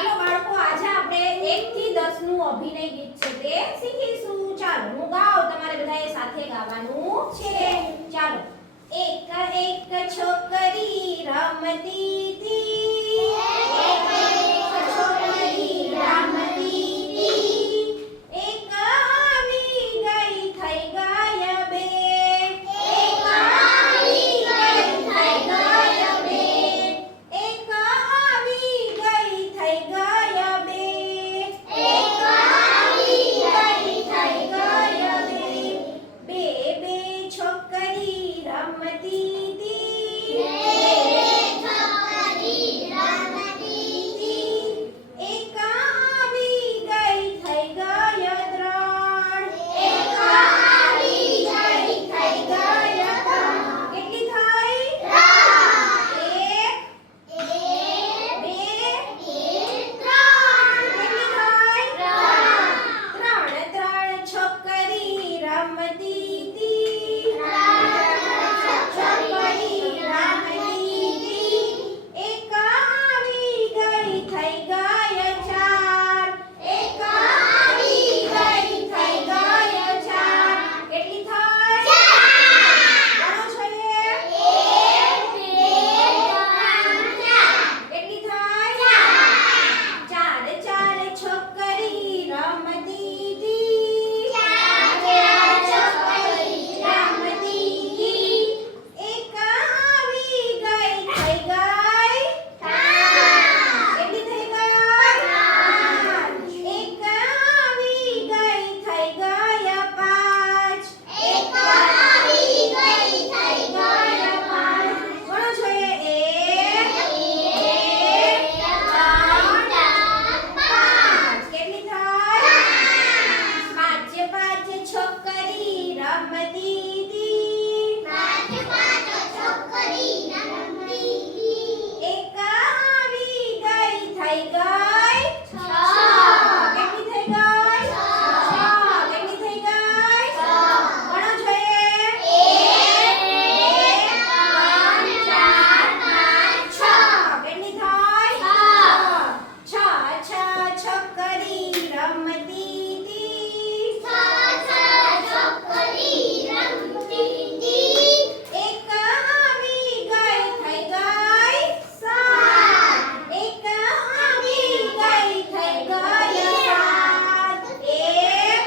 ચાલો બાળકો આજે આપણે 1 થી 10 નું અભિનય ગીત છે તે શીખીશું. ચાલો હું ગાઉં, તમારે બધાએ સાથે ગાવાનું છે. ચાલો. એક એક છોકરી રમતી હતી, એક એક છોકરી રમતી હતી, એક આવી ગઈ થઈ ગાયબ, એક આવી ગઈ થઈ ગાયબ, એક આવી ગઈ થઈ ગાયબ, એક આવી ગઈ થઈ ગાયબ. બે બે છોકરી રમતી હતી, બે છોકરી રમતી હતી, એક આવી ગઈ થઈ ગાયબ ત્રણ, એક આવી ગઈ થઈ ગાયબ ત્રણ. કેટલી થઈ? ત્રણ. એક, બે, ત્રણ. કેટલી થઈ? ત્રણ. ત્રણ છોકરી રમતી હતી, છોકરી રમતી હતી, એક આવી ગઈ થઈ ગાય ચાર, એક આવી ગઈ થઈ ગાય ચાર. કેટલી થઈ? ગણો છો એ? કેટલી થઈ? ચાર. ચાર છોકરી રમતી હતી, ચાર છોકરી રમતી હતી, એક આવી ગઈ થઈ ગઈ પાંચ. કેટલી થઈ ગઈ? પાંચ. એક આવી ગઈ થઈ ગઈ પાંચ, એક આવી ગઈ થઈ ગઈ પાંચ. ગણો છો એ? 1 2 3 4 5. કેટલી થઈ? પાંચે પાંચ છોકરી રમતી હતી, પાંચે પાંચ છોકરી રમતી હતી, એક આવી ગઈ થઈ ગઈ છ. કેટલી થઈ ગઈ? છ. કેટલી થઈ ગઈ? છ. ગણો છો એ? 1 2 3 4 5 6. કેટલી થઈ? છ. છ છોકરી રમતી હતી, છોકરી રમતી હતી, એક આવી ગઈ થઈ ગઈ સાત, એક આવી ગઈ થઈ ગઈ સાત. 1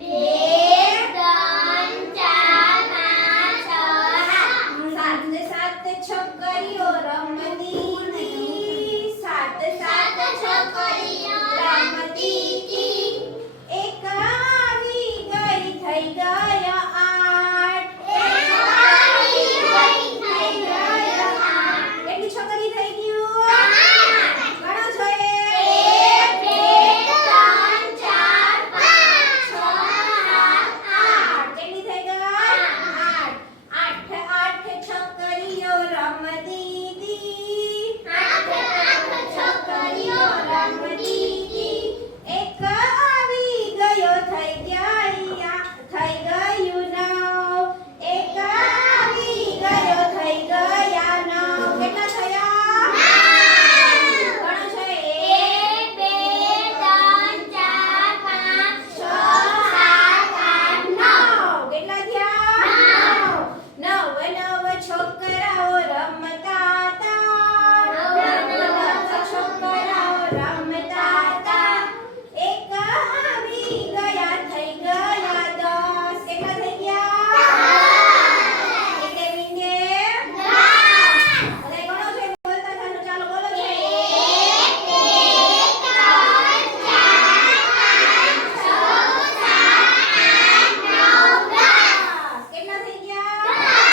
2 3 4 5 6 7. સાત છોકરીઓ રમતી હતી, સાત છોકરીઓ રમતી હતી, એક આવી ગઈ થઈ ગઈ આઠ, એક આવી ગઈ થઈ ગઈ આઠ. કેટલી છોકરી થઈ ગયું? ગણો છો એ? 1 2 3 4 5 6 7 8. કેટલી થઈ ગઈ? 8. આઠ છોકરીઓ રમતી હતી, આઠ છોકરીઓ રમતી હતી, એક આવી ગયો થઈ ગયું 9, એક આવી ગયો થઈ ગયા 9. કેટલા થયા? 9. ગણો છો? 1 2 3 4 5 6 7 8 9. કેટલા થયા? 9. 9 છોકરાઓ રમતા હતા, 9 છોકરાઓ રમતા